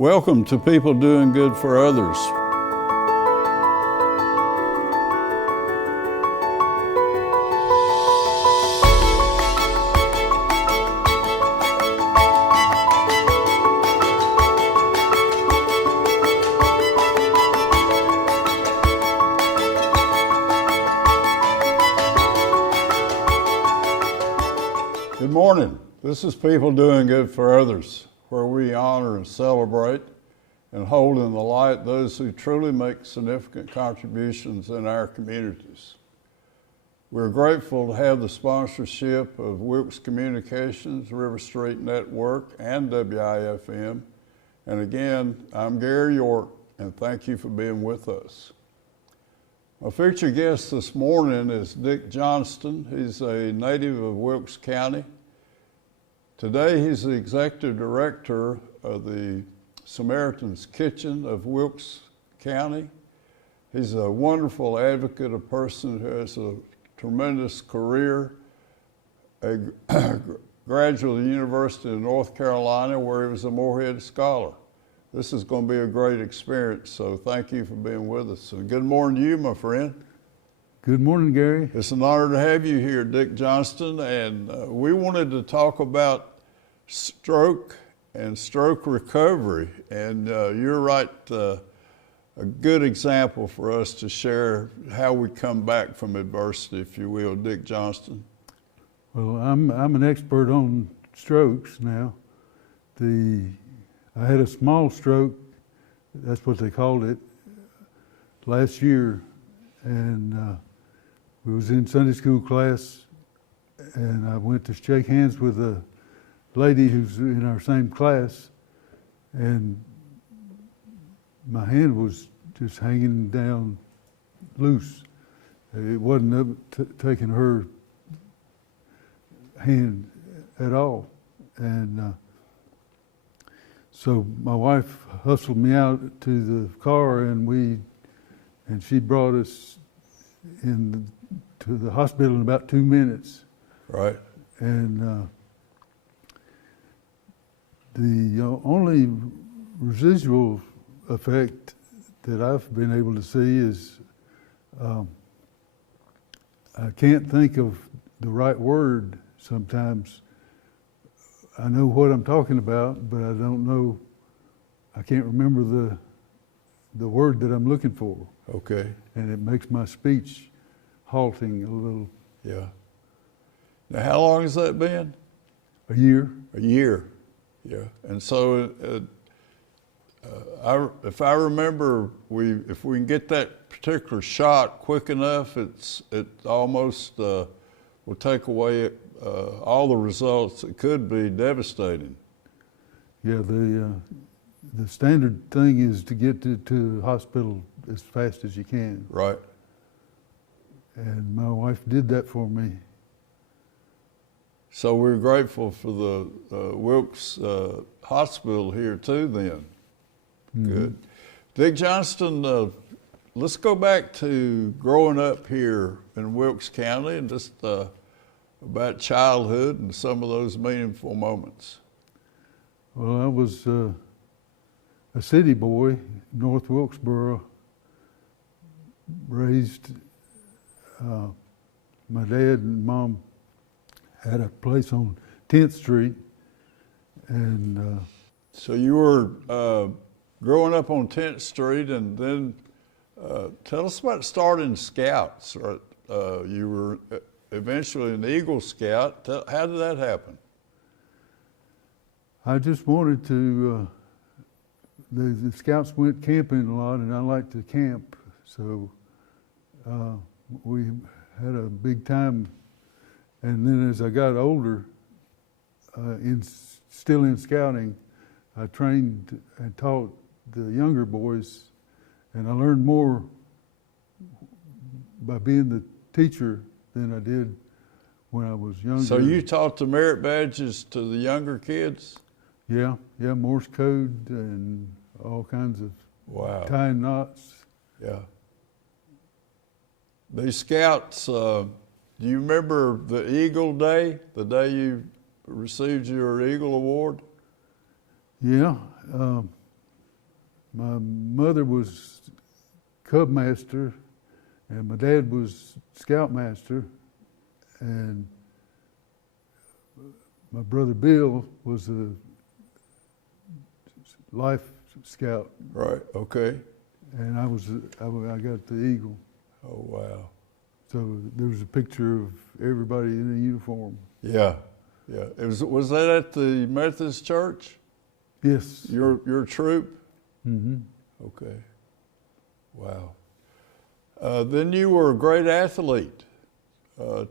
Welcome to People Doing Good for Others. Good morning. This is People Doing Good for Others, where we honor and celebrate and hold in the light those who truly make significant contributions in our communities. We're grateful to have the sponsorship of Wilkes Communications, Riverstreet Network, and WIFM. And again, I'm Gary York, and thank you for being with us. My featured guest this morning is Dick Johnston. He's a native of Wilkes County. Today, he's the executive director of the Samaritan's Kitchen of Wilkes County. He's a wonderful advocate, a person who has a tremendous career, a graduate of the University of North Carolina, where he was a Morehead Scholar. This is going to be a great experience, so thank you for being with us. So good morning to you, my friend. Good morning, Gary. It's an honor to have you here, Dick Johnston, and we wanted to talk about stroke and stroke recovery, and you're right, a good example for us to share how we come back from adversity, if you will, Dick Johnston. Well, I'm an expert on strokes now. I had a small stroke, that's what they called it, last year, and we was in Sunday school class, and I went to shake hands with a lady who's in our same class, and my hand was just hanging down loose. It wasn't taking her hand at all. And so my wife hustled me out to the car, and she brought us to the hospital in about 2 minutes. Right. And the only residual effect that I've been able to see is I can't think of the right word sometimes. I know what I'm talking about, but I can't remember the word that I'm looking for. Okay. And it makes my speech halting a little. Yeah. Now, how long has that been? A year. A year. Yeah, and so if I remember, if we can get that particular shot quick enough, it almost will take away all the results. It could be devastating. Yeah, the standard thing is to get to the hospital as fast as you can. Right. And my wife did that for me. So we're grateful for the Wilkes Hospital here too then. Mm-hmm. Good. Dick Johnston, let's go back to growing up here in Wilkes County and just about childhood and some of those meaningful moments. Well, I was a city boy, North Wilkesboro, raised, my dad and mom had a place on 10th Street, and so you were growing up on 10th Street, and then tell us about starting Scouts. You were eventually an Eagle Scout. How did that happen? I just wanted to, the Scouts went camping a lot, and I liked to camp, so we had a big time. And then as I got older, still in scouting, I trained and taught the younger boys, and I learned more by being the teacher than I did when I was younger. So you taught the merit badges to the younger kids? Yeah, Morse code and all kinds of tying knots. Yeah. These Scouts, do you remember the Eagle Day, the day you received your Eagle Award? Yeah, My mother was Cub Master, and my dad was Scoutmaster, and my brother Bill was a Life Scout. Right, okay. And I got the Eagle. Oh, wow. So there was a picture of everybody in a uniform. Yeah, yeah. Was that at the Methodist Church? Yes. Your troop? Mm-hmm. Okay. Wow. Then you were a great athlete.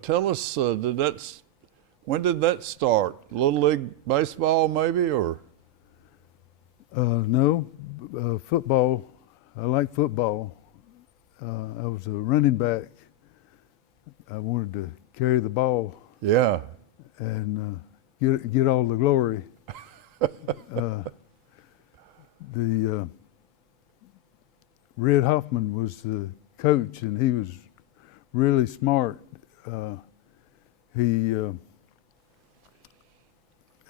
Tell us, when did that start? Little League baseball, maybe, or? No, football. I like football. I was a running back. I wanted to carry the ball. Yeah. And get all the glory. Red Hoffman was the coach, and he was really smart. He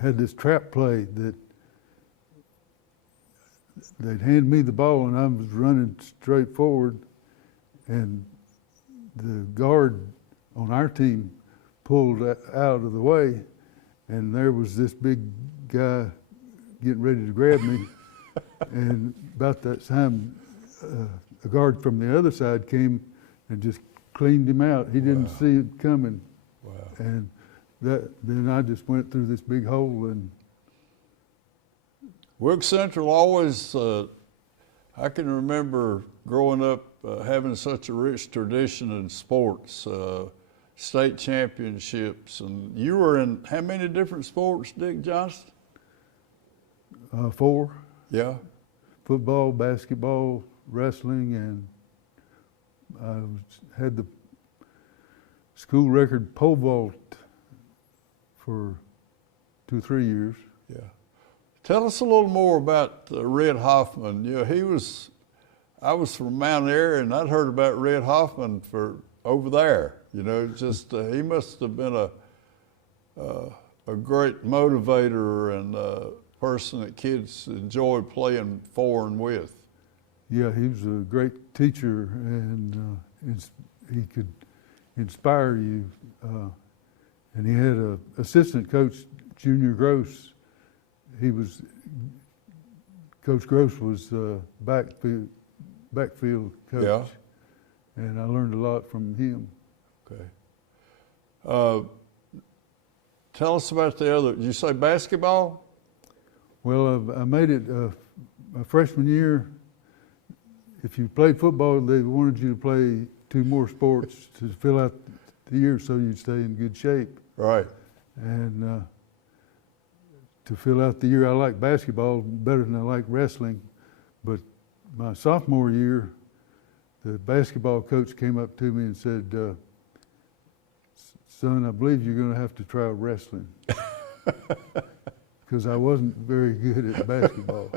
had this trap play that they'd hand me the ball, and I was running straight forward, and the guard on our team pulled out of the way, and there was this big guy getting ready to grab me. And about that time, a guard from the other side came and just cleaned him out. He didn't see it coming. Wow. And then I just went through this big hole. And Wilkes Central always, I can remember growing up having such a rich tradition in sports, state championships. And you were in how many different sports, Dick Johnston? 4. Yeah. Football, basketball, wrestling, and I had the school record pole vault for 2 or 3 years. Yeah. Tell us a little more about Red Hoffman. You know, I was from Mount Airy, and I'd heard about Red Hoffman for over there. You know, just he must have been a great motivator and person that kids enjoy playing for and with. Yeah, he was a great teacher, and he could inspire you. And he had an assistant coach, Junior Gross. Coach Gross was backfield coach. Yeah. And I learned a lot from him. Okay. Tell us about the other. Did you say basketball? Well, I made it my freshman year. If you played football, they wanted you to play 2 more sports to fill out the year so you'd stay in good shape. Right. And to fill out the year, I liked basketball better than I liked wrestling. But my sophomore year, the basketball coach came up to me and said, son, I believe you're going to have to try wrestling. Because I wasn't very good at basketball.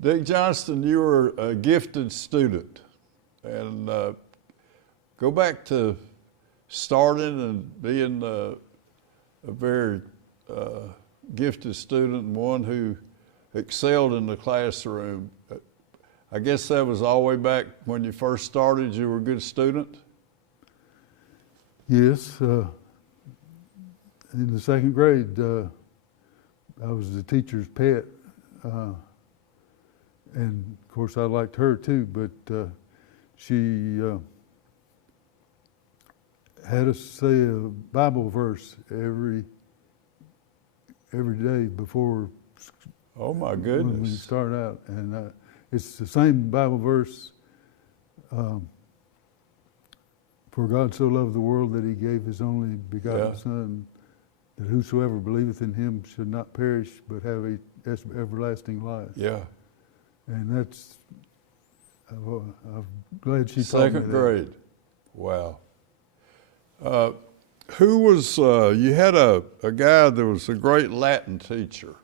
Dick Johnston, you were a gifted student. And go back to starting and being a very gifted student and one who excelled in the classroom. I guess that was all the way back when you first started, you were a good student? Yes. In the 2nd grade, I was the teacher's pet. And of course I liked her too, but she had us say a Bible verse every day before. Oh my goodness! When we start out, and it's the same Bible verse. For God so loved the world that He gave His only begotten Son, that whosoever believeth in Him should not perish but have everlasting life. Yeah. And that's, I'm glad she taught me that. 2nd grade. Wow. Who was, you had a guy that was a great Latin teacher.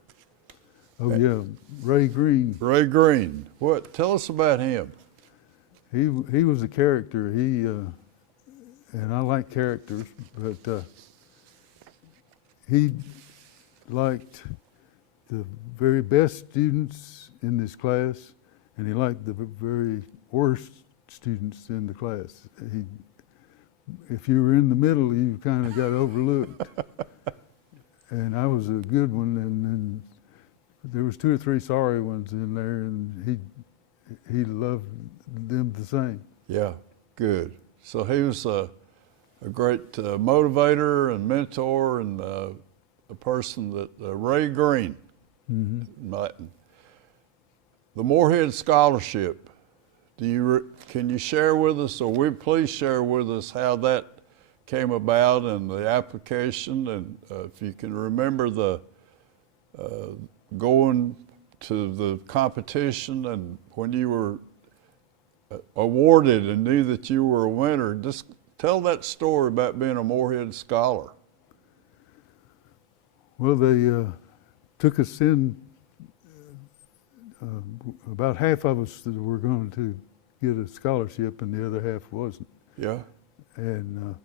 Oh yeah, Ray Green. Ray Green. Tell us about him. He was a character. And I like characters, but he liked the very best students in this class, and he liked the very worst students in the class. If you were in the middle, you kind of got overlooked. And I was a good one, and then there was 2 or 3 sorry ones in there, and he loved them the same. Yeah, good. So he was a great motivator and mentor, and a person that Ray Green, Martin. The Morehead Scholarship. Can you share with us, or please share with us how that came about and the application, and if you can remember the going to the competition and when you were awarded and knew that you were a winner. Just tell that story about being a Morehead Scholar. Well, they took us in, about half of us that were going to get a scholarship and the other half wasn't. Yeah. And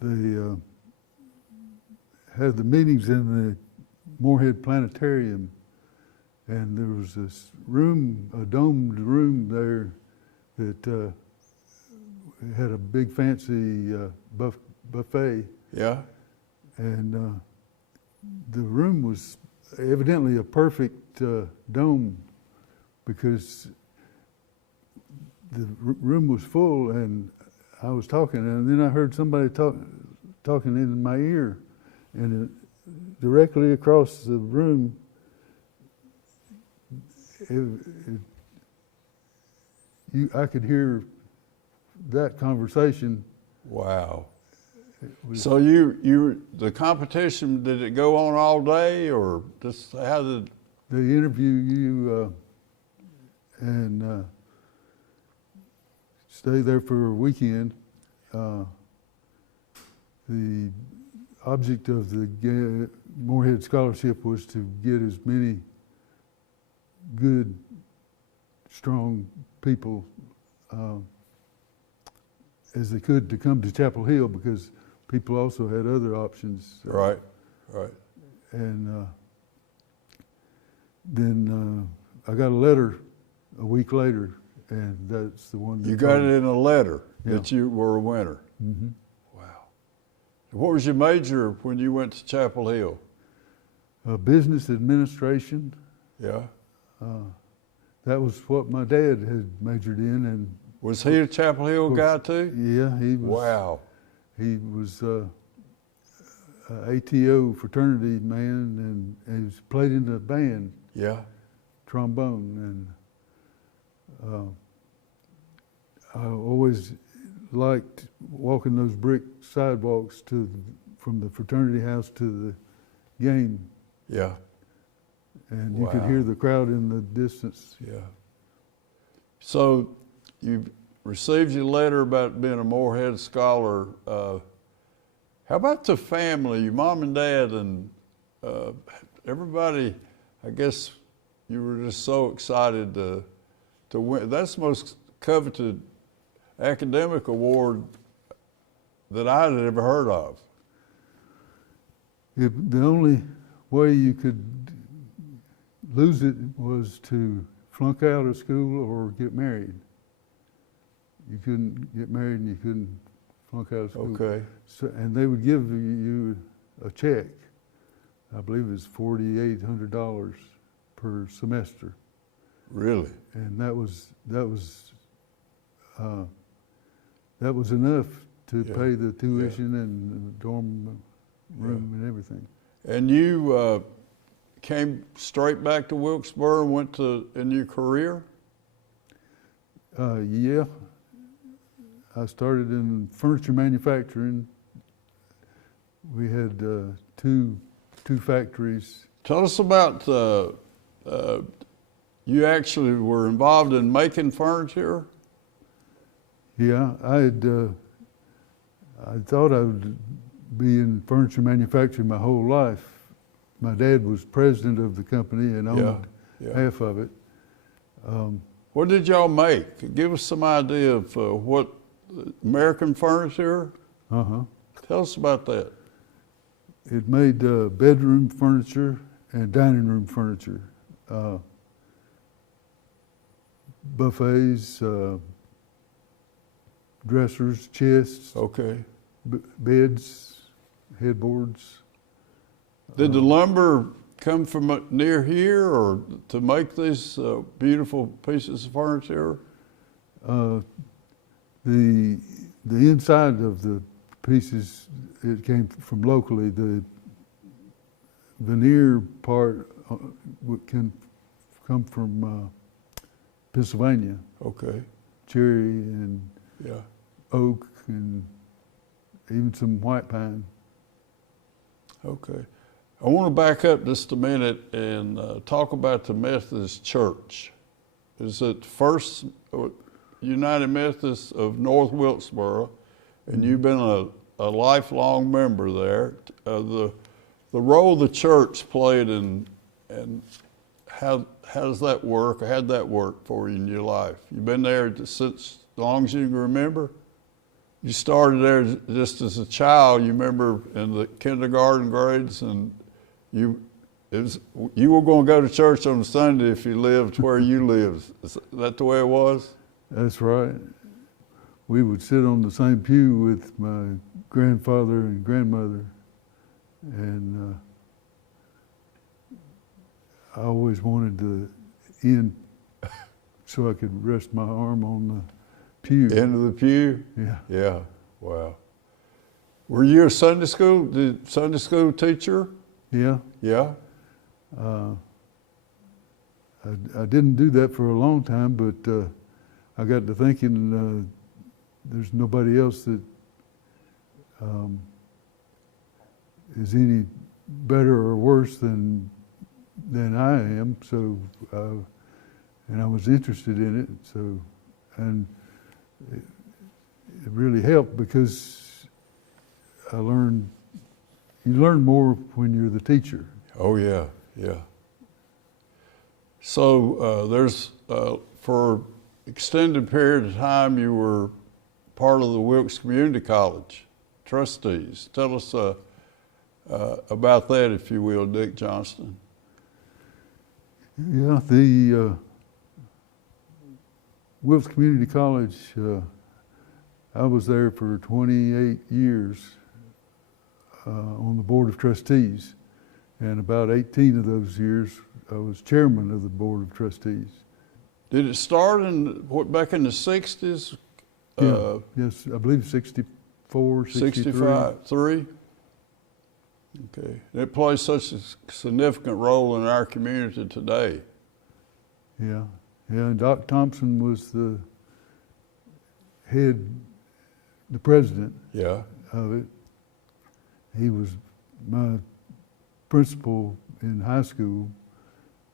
they had the meetings in the Morehead Planetarium, and there was this room, a domed room there that had a big fancy buffet. Yeah. And the room was evidently a perfect dome, because the room was full, and I was talking, and then I heard somebody talking in my ear, and directly across the room, I could hear that conversation. Wow. So the competition, did it go on all day, or just how did? They interview you and stay there for a weekend. The object of the Morehead Scholarship was to get as many good, strong people as they could to come to Chapel Hill, because people also had other options. Right. And then I got a letter a week later, and that's the one. You got it in a letter Yeah. that you were a winner. Mm-hmm. Wow. What was your major when you went to Chapel Hill? Business administration. Yeah. That was what my dad had majored in, and Was he a Chapel Hill guy too? yeah, he was. Wow. He was ATO fraternity man, and he played in the band, Yeah. trombone, and I always liked walking those brick sidewalks from the fraternity house to the game, Yeah. and you Wow. could hear the crowd in the distance. Yeah. So you received your letter about being a Morehead Scholar. How about the family, your mom and dad, and everybody? I guess you were just so excited to win. That's the most coveted academic award that I had ever heard of. The only way you could lose it was to flunk out of school or get married. You couldn't get married and you couldn't flunk out of school. Okay. So, and they would give you a check. I believe it's $4,800 per semester. Really? And that was enough to Yeah. pay the tuition and the dorm room and everything. And you came straight back to Wilkesboro and went in your career? Yeah. I started in furniture manufacturing. We had two factories. Tell us about, you actually were involved in making furniture? Yeah, I thought I would be in furniture manufacturing my whole life. My dad was president of the company and owned half of it. What did y'all make? Give us some idea of what American furniture? Uh-huh. Tell us about that. It made bedroom furniture and dining room furniture. buffets, dressers, chests, Okay. beds, headboards. Did the lumber come from near here, or to make these beautiful pieces of furniture? The inside of the pieces, it came from locally. The veneer part can come from Pennsylvania. Okay. Cherry and Yeah. oak and even some white pine. Okay. I want to back up just a minute and talk about the Methodist Church. Is it First United Methodist of North Wilkesboro, and you've been a lifelong member there. The role the church played in, and how does that work? How did that work for you in your life? You've been there since as long as you can remember? You started there just as a child. You remember in the kindergarten grades, and you were going to go to church on Sunday if you lived where you lived. Is that the way it was? That's right. We would sit on the same pew with my grandfather and grandmother, and I always wanted to end so I could rest my arm on the pew. End of the pew? Yeah. Yeah. Wow. Were you a Sunday school teacher? Yeah. Yeah. I didn't do that for a long time, but I got to thinking there's nobody else that is any better or worse than I am. So, and I was interested in it. So, and it really helped because you learn more when you're the teacher. Oh yeah, yeah. So there's for extended period of time you were part of the Wilkes Community College trustees. Tell us about that, if you will, Dick Johnston. Yeah, the Wilkes Community College, I was there for 28 years on the Board of Trustees, and about 18 of those years I was chairman of the Board of Trustees. Did it start back in the 60s? Yes, I believe 64, 63. 65, 3? Okay. It plays such a significant role in our community today. Yeah, and Doc Thompson was the president Yeah. of it. He was my principal in high school.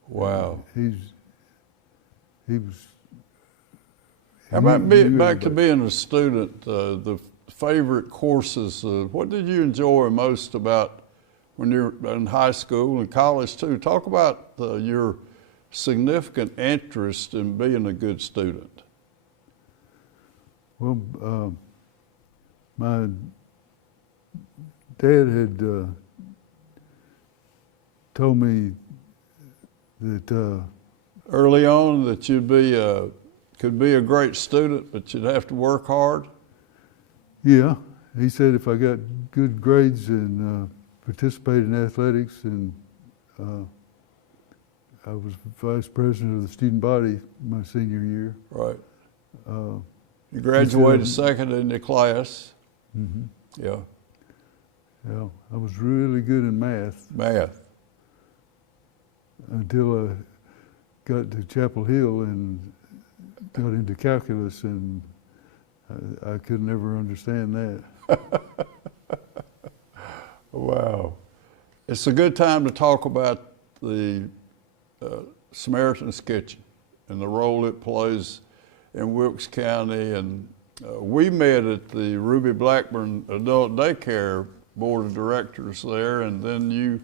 Wow. He was. How about back to being a student, the favorite courses? What did you enjoy most about when you were in high school and college too? Talk about your significant interest in being a good student. Well, my dad had told me that Early on that you'd could be a great student, but you'd have to work hard. yeah, he said if I got good grades and participated in athletics, and I was vice president of the student body my senior year. Right. You graduated said, second in your class. Mm-hmm. Yeah. Yeah, I was really good in math Math. until I got to Chapel Hill and got into calculus, and I could never understand that. Wow. It's a good time to talk about the Samaritan's Kitchen and the role it plays in Wilkes County. And we met at the Ruby Blackburn Adult Daycare Board of Directors there, and then you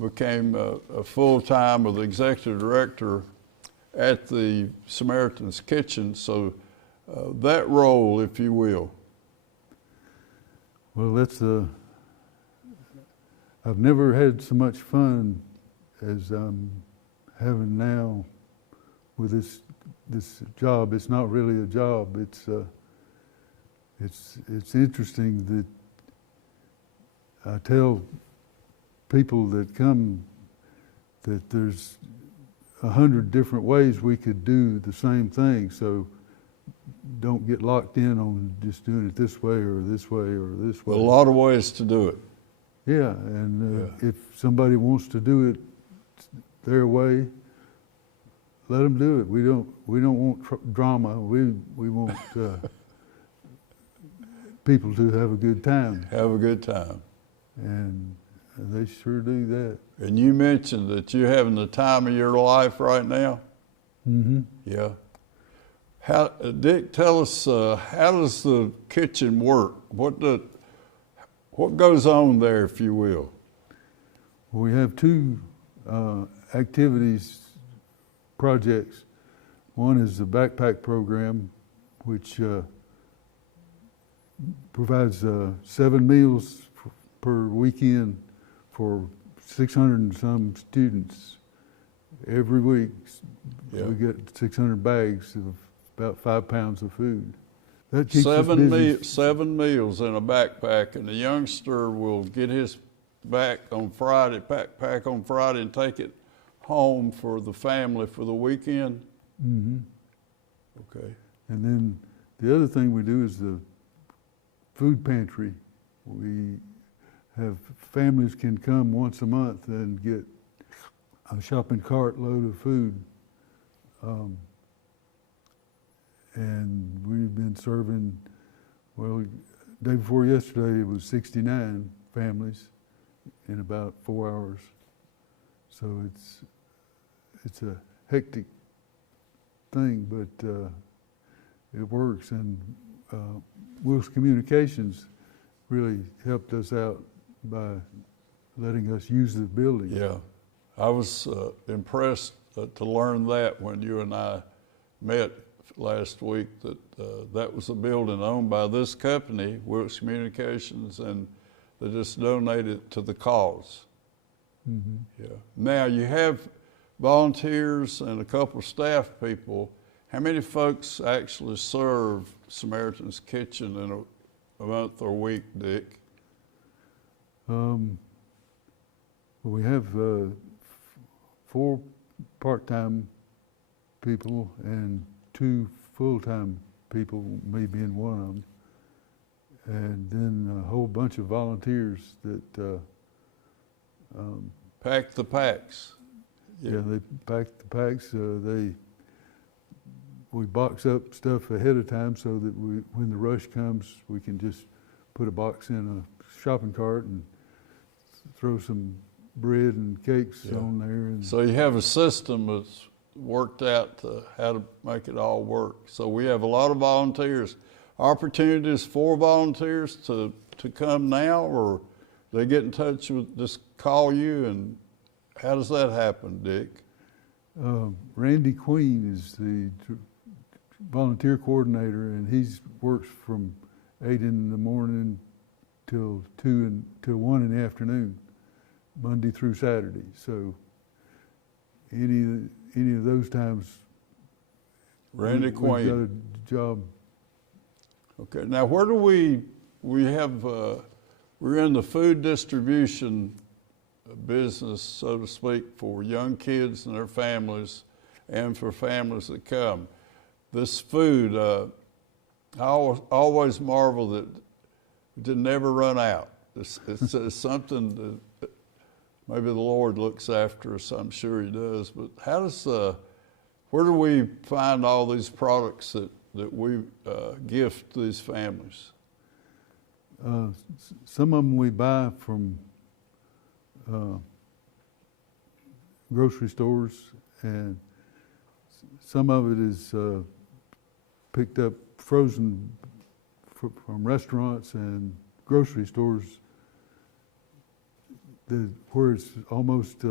became a full-time or the executive director at the Samaritan's Kitchen. So that role, if you will. Well, that's I've never had so much fun as I'm having now with this this job. It's not really a job. It's interesting that I tell people that come that there's 100 different ways we could do the same thing. So don't get locked in on just doing it this way or this way or this way. A lot of ways to do it. Yeah, and if somebody wants to do it their way, let them do it. We don't want drama. We want people to have a good time. Have a good time. And they sure do that. And you mentioned that you're having the time of your life right now. Mm-hmm. Yeah. Dick, tell us, how does the kitchen work? What goes on there, if you will? We have two activities, projects. One is the backpack program, which provides 7 meals per weekend for 600 and some students. Every week we get 600 bags of about 5 pounds of food. That keeps us busy. 7 meals in a backpack, and the youngster will get his backpack on Friday and take it home for the family for the weekend. Mm-hmm. Okay. And then the other thing we do is the food pantry. We have families can come once a month and get a shopping cart load of food. And we've been serving, well, day before yesterday it was 69 families in about 4 hours. So it's a hectic thing, but it works. And Wilkes Communications really helped us out by letting us use the building. Yeah, I was impressed to learn that when you and I met last week, that that was a building owned by this company, Wilkes Communications, and they just donated to the cause. Mm-hmm. Yeah. Now you have volunteers and a couple of staff people. How many folks actually serve Samaritan's Kitchen in a month or week, Dick? Well, we have 4 part-time people and 2 full-time people, me being one of them, and then a whole bunch of volunteers that pack the packs. Yeah, they pack the packs. We box up stuff ahead of time so that when the rush comes, we can just put a box in a shopping cart and throw some bread and cakes on there. And so you have a system that's worked out how to make it all work. So we have a lot of volunteers. Opportunities for volunteers to come now, or they get in touch with, just call you, and how does that happen, Dick? Randy Queen is the volunteer coordinator, and he works from 8 in the morning till 1 in the afternoon, Monday through Saturday. So any of those times, Randy Queen. We've got a job. Okay, now where do we have, we're in the food distribution business, so to speak, for young kids and their families and for families that come. This food, I always marvel that it did never run out. It's something that maybe the Lord looks after us, I'm sure He does, but how does, where do we find all these products that we gift these families? Some of them we buy from grocery stores, and some of it is picked up frozen from restaurants and grocery stores, where it's almost.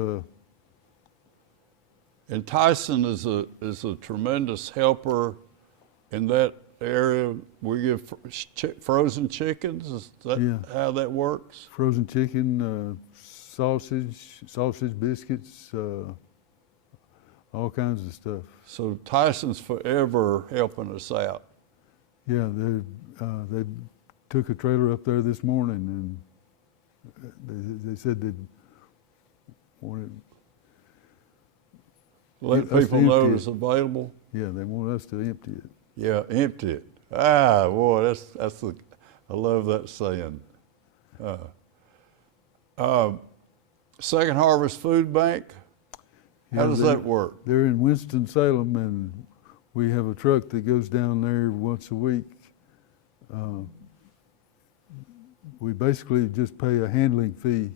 And Tyson is a tremendous helper in that area. We give frozen chickens. Is that how that works? Frozen chicken, sausage biscuits, all kinds of stuff. So Tyson's forever helping us out. Yeah, they took a trailer up there this morning, and they said they'd wanted Let us to people know empty it's it. available. Yeah, they want us to empty it. Yeah, empty it. Ah, boy, I love that saying. Second Harvest Food Bank, how Yeah, does that work? They're in Winston-Salem, and we have a truck that goes down there once a week. We basically just pay a handling fee.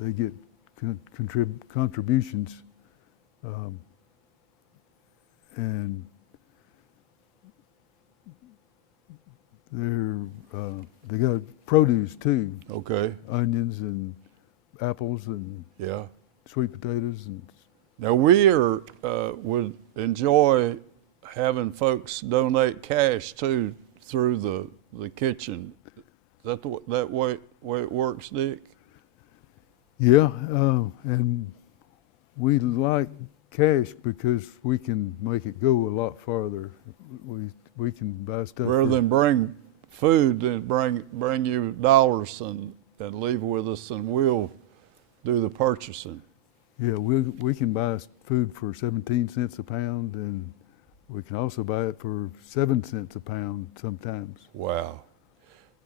They get contributions, and they got produce too. Okay, Onions and apples and yeah. sweet potatoes and. Now we would enjoy having folks donate cash too through the kitchen. Is that that way it works, Dick? Yeah, and we like cash because we can make it go a lot farther. We can buy stuff. Rather than bring food, then bring you dollars and leave with us, and we'll do the purchasing. Yeah, we can buy food for 17 cents a pound, and we can also buy it for 7 cents a pound sometimes. Wow.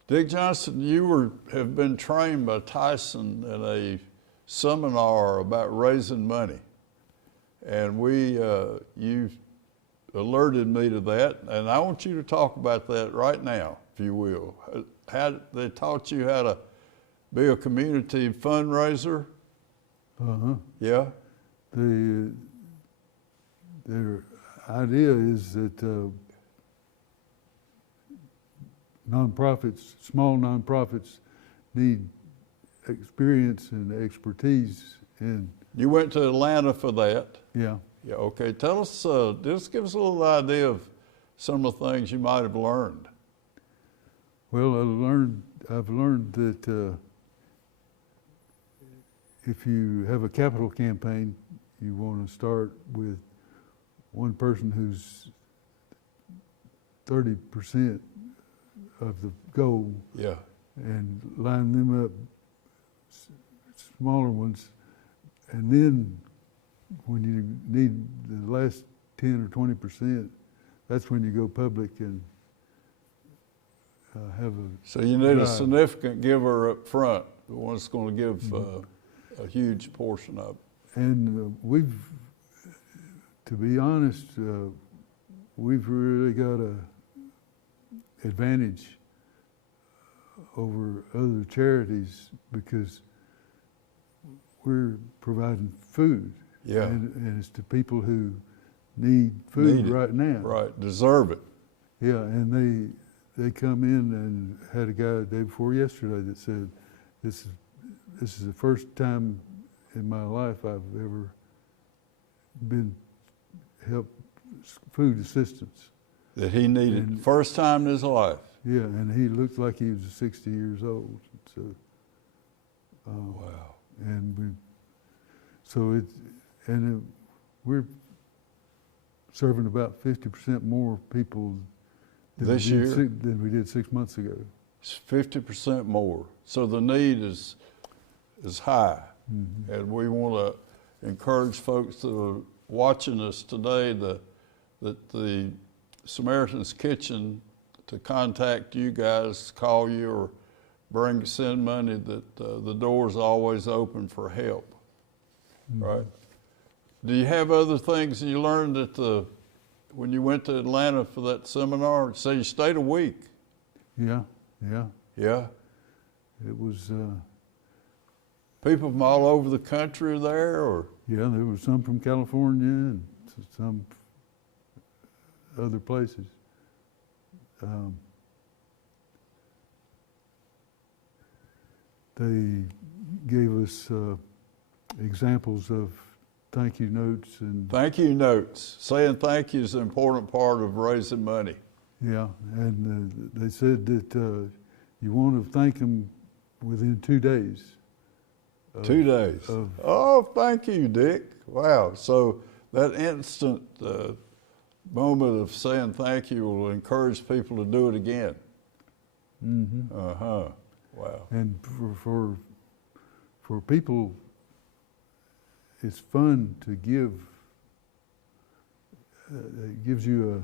Dick Johnston, you have been trained by Tyson in a seminar about raising money. And you alerted me to that, and I want you to talk about that right now, if you will. How they taught you how to be a community fundraiser? Uh-huh. Yeah? Their idea is that nonprofits, small nonprofits, need experience and expertise in. You went to Atlanta for that? Yeah. Yeah, okay. Tell us, just give us a little idea of some of the things you might have learned. Well, I've learned that if you have a capital campaign, you want to start with one person who's 30% of the goal. Yeah. And line them up, smaller ones, and then when you need the last 10 or 20%, that's when you go public and have a. So you need a drive. significant giver up front, the one that's going to give a huge portion of it. And to be honest, we've really got a advantage over other charities because we're providing food. Yeah. And it's to people who need food right now. Right, deserve it. Yeah, and they come in, and had a guy the day before yesterday that said, this is the first time in my life I've ever been helped food assistance. That he needed, And, first time in his life. Yeah, and he looked like he was 60 years old. So, Wow. and we're serving about 50% more people This year? than we did 6 months ago. It's 50% more. So the need is high. Mm-hmm. And we want to encourage folks that are watching us today that the Samaritan's Kitchen to contact you guys, call you, or send money, that the door's always open for help. Mm-hmm. Right? Do you have other things that you learned when you went to Atlanta for that seminar? So you stayed a week. Yeah. Yeah? It was, People from all over the country are there, or? yeah, there were some from California and some other places. They gave us examples of thank you notes and. Thank you notes. Saying thank you is an important part of raising money. Yeah, and they said that you want to thank them within 2 days. 2 days. Oh, thank you, Dick. Wow. So that instant moment of saying thank you will encourage people to do it again. Mm-hmm. Uh-huh. Wow. And for people, it's fun to give. It gives you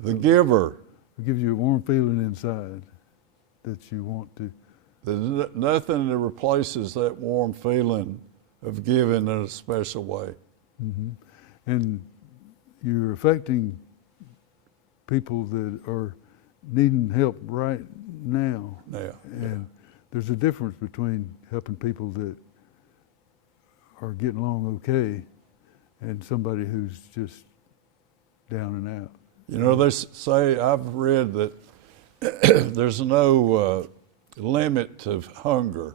The giver. It gives you a warm feeling inside that you want to. There's nothing that replaces that warm feeling of giving in a special way. Mm-hmm. And you're affecting people that are needing help right now. Yeah. And there's a difference between helping people that are getting along okay and somebody who's just down and out. You know, they say, I've read that there's no limit to hunger.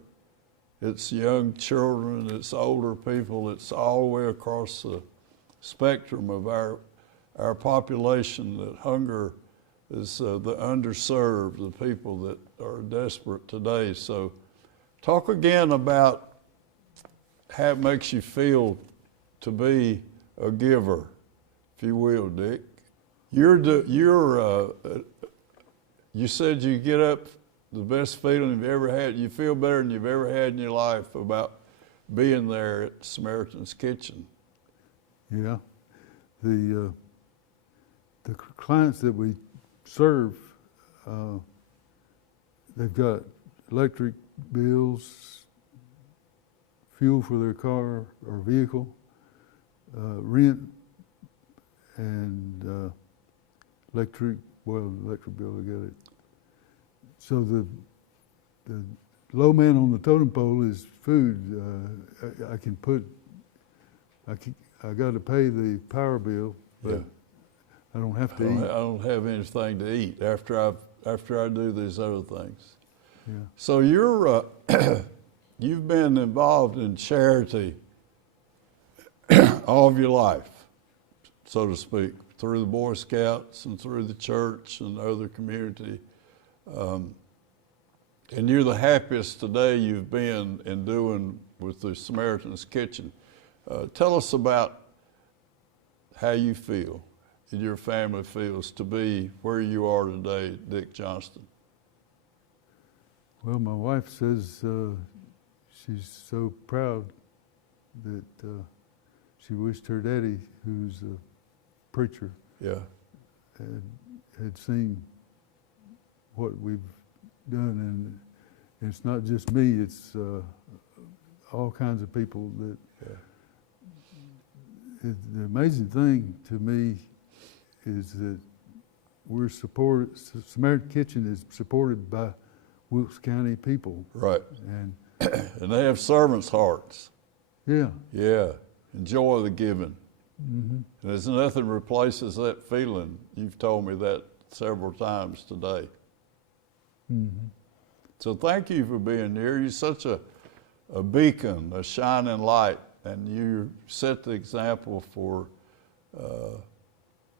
It's young children, it's older people, it's all the way across the spectrum of our population, that hunger is the underserved, the people that are desperate today. So talk again about how it makes you feel to be a giver, if you will, Dick. You said you get up the best feeling you've ever had. You feel better than you've ever had in your life about being there at Samaritan's Kitchen. Yeah, the clients that we serve, they've got electric bills, fuel for their car or vehicle, rent, and electric bill, I got it. So the low man on the totem pole is food. I got to pay the power bill, but Yeah. I don't have to eat. I don't have anything to eat after I do these other things. Yeah. So you've been involved in charity all of your life, so to speak, through the Boy Scouts and through the church and other community. And you're the happiest today you've been in doing with the Samaritan's Kitchen. Tell us about how you feel and your family feels to be where you are today, Dick Johnston. Well, my wife says she's so proud that she wished her daddy, who's a preacher, Yeah. had seen what we've done, and it's not just me, it's all kinds of people that. Yeah. The amazing thing to me is that we're supported, Samaritan Kitchen is supported by Wilkes County people. Right. And And they have servants' hearts. yeah. Yeah. Enjoy the giving. Mm-hmm. And there's nothing replaces that feeling. You've told me that several times today. Mm-hmm. So thank you for being here. You're such a beacon, a shining light, and you set the example for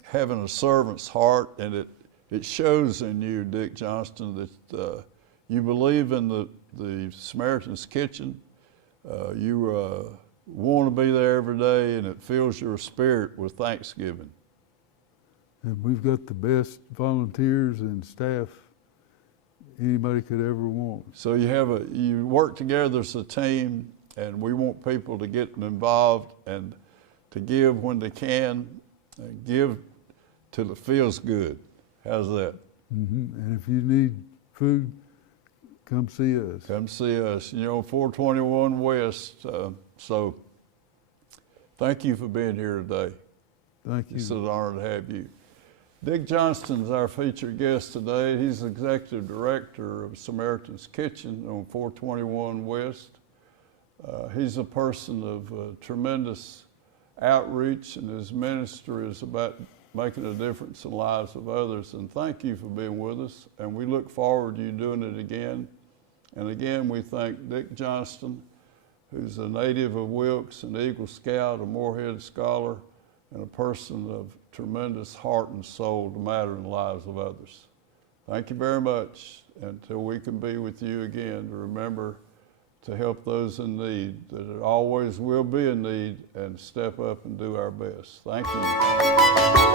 having a servant's heart, and it shows in you, Dick Johnston, that you believe in the Samaritan's Kitchen. You want to be there every day, and it fills your spirit with thanksgiving. And we've got the best volunteers and staff anybody could ever want. So you work together as a team, and we want people to get involved and to give when they can, and give till it feels good. How's that? Mm-hmm. And if you need food, come see us. Come see us. 421 West. So thank you for being here today. Thank you. It's an honor to have you. Dick Johnston is our featured guest today. He's Executive Director of Samaritan's Kitchen on 421 West. He's a person of tremendous outreach, and his ministry is about making a difference in the lives of others. And thank you for being with us, and we look forward to you doing it again. And again, we thank Dick Johnston, who's a native of Wilkes, an Eagle Scout, a Moorhead Scholar, and a person of tremendous heart and soul to matter in the lives of others. Thank you very much. Until we can be with you again, to remember to help those in need, that it always will be in need, and step up and do our best. Thank you.